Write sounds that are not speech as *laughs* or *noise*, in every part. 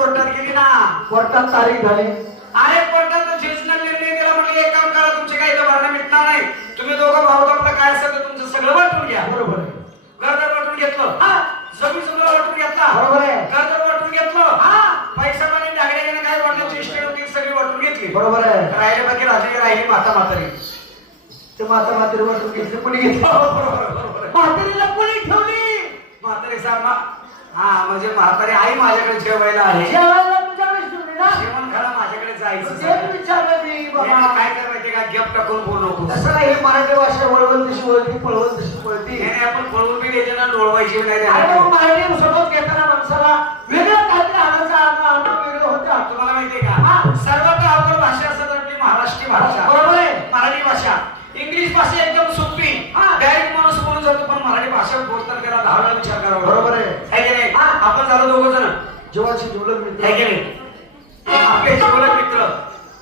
कोर्टात गेली ना. कोर्टात तारीख झाली. अरे कोर्टात जेजनं निर्णय दिला. म्हणजे एक काम करा तुमचे काही इथं भांडणं मिटणार नाही. तुम्ही दोघं भाऊ आपलं काय असेल ते तुमचं सगळं वाटून घ्या. बरोबर. घरदार वाटून घेतलं. हा जमीन सुद्धा वाटून घेतला. बरोबर आहे. घरदार वाटून घेतलं. हा. पैसा पाणी डागड्याने काय वाटण्याची इष्ट होती सगळी वाटून घेतली. बरोबर आहे. राहिले बाकी राजे राहिली माता म्हातारी. ते माता मातेवर वाटून घेतली कोणी घेतली? म्हातारीला कोणी ठेवली? म्हातारी मा- हा म्हणजे म्हातारी आई माझ्याकडे जेवायला आहे. जेवायला तुझ्याकडे ठेवली ना? जेवण खायला माझ्याकडे जायचं तेच विचारलं मी हे बाबा. काय कर माहितीये का? गॅप टाकून बोलू नको. तसं नाही ही मराठी भाषा वळवल तशी वळती पळवल तशी पळती. हे नाही आपण पळवून बी द्यायचे ना लोळवायची नाही आणि. मग मराठी सोबत घेताना माणसाला वेगळं काहीतरी आणायचं अनुभव वेगळं होतं. तुम्हाला माहितीये का? सर्वात अवघड भाषा असतात आपली महाराष्ट्री भाषा. बरोबर आहे. मराठी भाषा. इंग्लिश भाषा एकदम सोपी. हा. डायरेक्ट माणूस बोलून जातो पण मराठी भाषा बोलताना त्याला दहा वेळा विचार लागतो. बरोबर आहे. है की नाही? हा. आपण झालो दोघं जण. जीवाची जीवलग मित्र है की नाही? आपले जीवलग मित्र.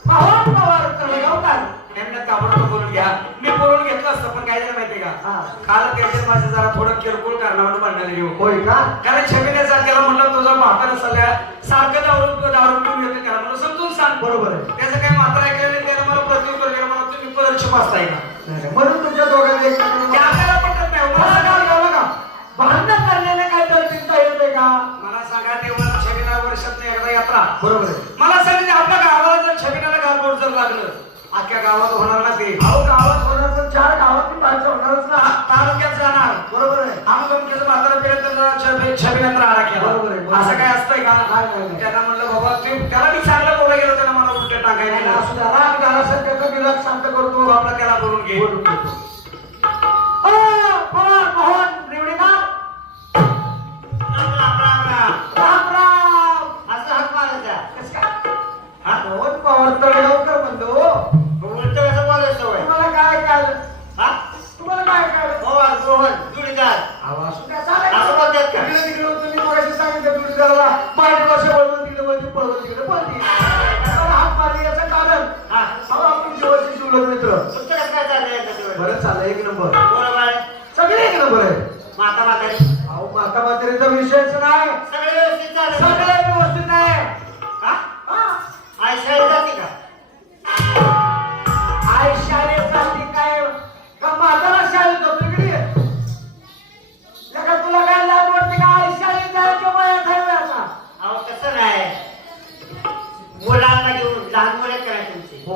पावन पवार तळेगावकर त्यांना ताबडतोब बोलून घ्या. मी बोलून घेतलं असतं पण काय झालं माहितीये का? हा. काल त्याच्या माझं जरा थोडं किरकोळ कारणावरून भांडणाला येऊ होय का? कारण छबिण्याचा त्याला म्हणलं तुझा म्हातारा सगळ्या सारखं दारू दारू पिऊन येते त्याला. म्हणलं समजून सांग. बरोबर आहे. त्याचं काही म्हातारा ऐकलं नाही त्यानं मला प्रत्युत्तर दिलं. मला तुम्ही पदरची वाचताय का. म्हणून तुमच्या दोघांनी आपल्याला पटत नाही भांडण करण्याने काय तर चिंता येते का? मला सांगा तेव्हा छबिना वर्षात एकदा यात्रा. बरोबर. आहे मला सांगितलं आपल्या गावाला जर छबिनाला गालबोट जर लागलं अख्ख्या गावात होणार ना ते? अहो गावात होणार पण चार गावातली माणसं होणारच ना. तालुक्यात जाणार. बरोबर आहे. आम्ही तुमच्याचं म्हातारा तर छबी राडा केला बरोबर आहे. असं काय असतंय का. त्याला म्हणलं बाबा तू त्याला मी चांगलं बोला गेलो त्याला मला उलट टाकायला. असू द्या. राग झाला असेल त्याचा विलास शांत करतो. आपला त्याला बोलून घे.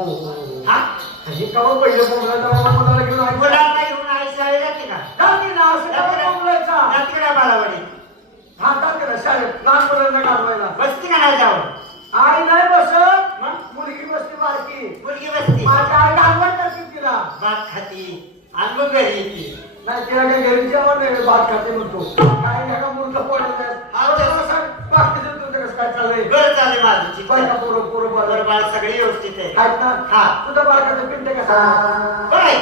हो हो कवा पहिले बोंबला जावा मुलाला घेऊन आई मुलांना घेऊन आई शाळेत जाते का जाते ना असं कवा बोंबलायचा जाते का बाळावडी हा जाते ना शाळेत लहान मुलांना घालवायला बसती का नाही जाऊन आई नाही बसत मग? मुलगी बसते बारकी मुलगी बसती माझ्या आई घालवत तिला भात खाती आणि मग घरी येते नाही तिला काही घरी जेवण नाही भात खाते म्हणतो काय नाही का मूर्ख पडत आहे काय चाललंय घर चालले माझं. बायका चिकन पोरं पोरं बाळ बाळ बाळ सगळे व्यवस्थित आहे. आहेत ना? हा. तुझा बाळकाचं पिंड कसा होय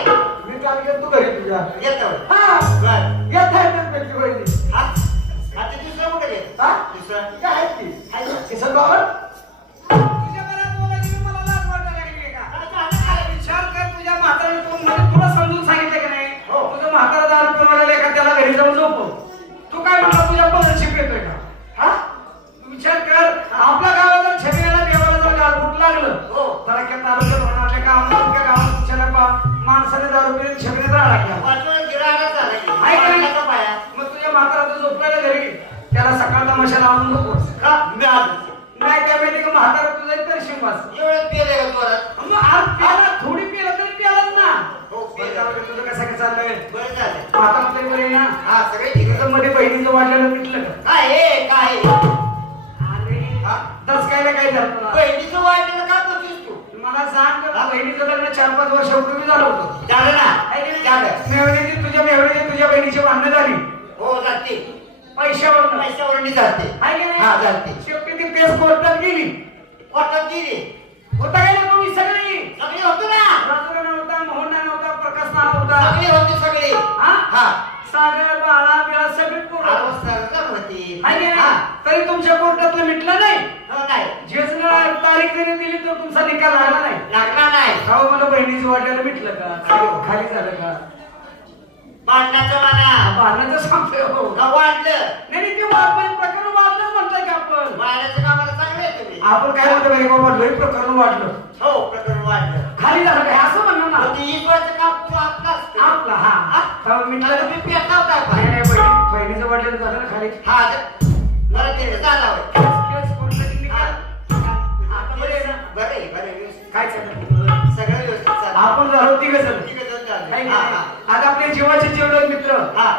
मी काल गेलो तू घरी तुझ्या. येतो. हा. बर. येत आहे तर पेटली वहिनी. हा? आता दुसरं कुठे गेलं हा? दुसरं? काय आहेत ती. आहे ना? किसन बाबा? तुझ्या बरोबर बोलायची मी मला लाज वाटायला लागली का? काय झालं काय? विचार कर तुझ्या म्हाताऱ्याने तू तुला समजून सांगितलं की नाही? हो. तुझं म्हातारा दारू पिऊन आलेलं आहे का त्याला घरी जाऊन झोपव. तू काय म्हणला तुझ्या का? दारू पिऊन छबिनात राहा लागला वाटोळं गिऱ्हाईक झालं की. आहे का नाही? पाण्याचा पाया. मग तुझ्या म्हातारा तू झोपलेला घरी त्याला सकाळ तमाशा लावून नको का? मी आलो. नाही त्या माहिती का म्हातारा तुझा इतर शिंबास एवढं पेले का जोरात? मग आज प्याला थोडी पिला तरी प्यालाच ना हो, तुझं कसं काय चाललंय बरं झालं. आता आपल्या बरे ना हा, सगळे मध्ये बहिणीचं वाढलेलं पिटलं का? अरे हा? दस कायला काय झालं? बहिणीचं वाटलेलं का करतोस तू? मला सांग बहिणीचं लग्न चार पाच वर्षापूर्वी झालं होतं झालं ना? तुझ्या मेवणीची तुझ्या बहिणीची भांडणं झाली हो, जाते. पैशावर पैशावरून जाते. हा, जाते. शेवटी ती केस कोर्टात गेली वाटत गेली. होता काय ना तुम्ही सगळी सगळी होती ना? राजूला नव्हता नव्हता प्रकाश नव्हता सगळी होती सगळी. हा हा. सागर बाळा बिळा सगळी. अहो, सरकार होती. की हा. तरी तुमच्या कोर्टातलं मिटलं नाही. हो. जेसनं तारीख जरी दिली तर तुमचा निकाल लागला नाही. लागणार नाही. खाऊ मला बहिणीचं वाटायला मिटलं का? खाली- खाली झालं का? भांडणाचं म्हणा. भांडणाचं सांगतोय हो. का वाढलं? नाही ते प्रकरण वाढलं म्हणताय का आपण? वाढायचं कामाला चांगलं आपण काय म्हणतो बाई बाबा लई प्रकरण वाढलं. हो प्रकरण वाढलं. खाली झालं काय? असं म्हणणं ना. ईश्वरचं काम तू आपला आपला हा. तर मी मला मी पेटाव काय पाहिजे बहिणीचं वाढलेलं झालं ना खाली हा ते- मला ते झाला. केस? आता बरं आहे ना? बरं आहे, बरं आहे, व्यवस्थित. काय चाललं सगळं व्यवस्थित चाललं. आपण झालो तिघ जण ठीक आहे, की हा, नाही? हा. आता आपले जीवाचे जेवढे मित्र हा.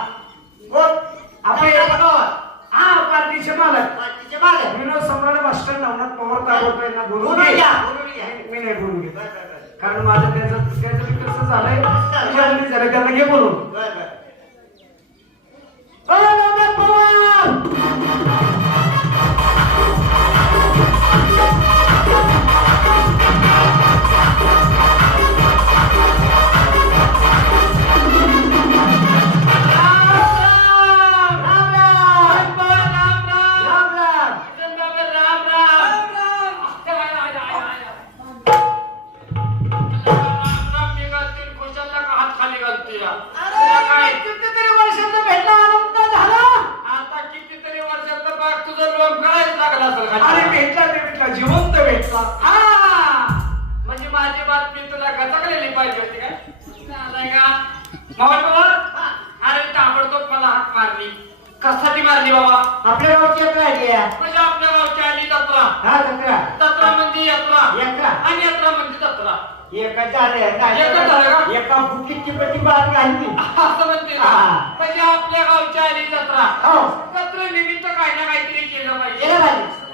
कोण? आपले गावात. हा पार्टीचे मालक पार्टीचे मालक. विनोद सम्राट मास्टर नवनाथ पवार ताबडतोब यांना बोलून बोलून. घ्या, बोलून घ्या. मी नाही बोलून घेत बरं, बरं, बरं. कारण माझं त्याचं त्याचं कसं झालंय. *laughs* त्यांना घे बोलून. अरे कितीतरी वर्षांचा भेटला आनंद झाला. अरे भेटला ते भेटला जिवंत भेटला. हा. म्हणजे माझी बातमी तुला गचकलेली पाहिजे होती काय? का मावळ पवार अरे ताबडतोब मला हाक मारली कशासाठी मारली बाबा आपल्या गावची यात्रा आहे या. म्हणजे आपल्या गावची आली जत्रा हा जत्रा जत्रा म्हणजे यात्रा यात्रा. आणि यात्रा म्हणजे जत्रा एका झालं एकच झालं का? एका बुकीची पट्टी बात घालली असं म्हणते? हा. म्हणजे आपल्या गावची आली जत्रा हो जत्रेनिमित्त काही ना काहीतरी केलं पाहिजे केलं पाहिजे